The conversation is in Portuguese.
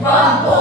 Vamos!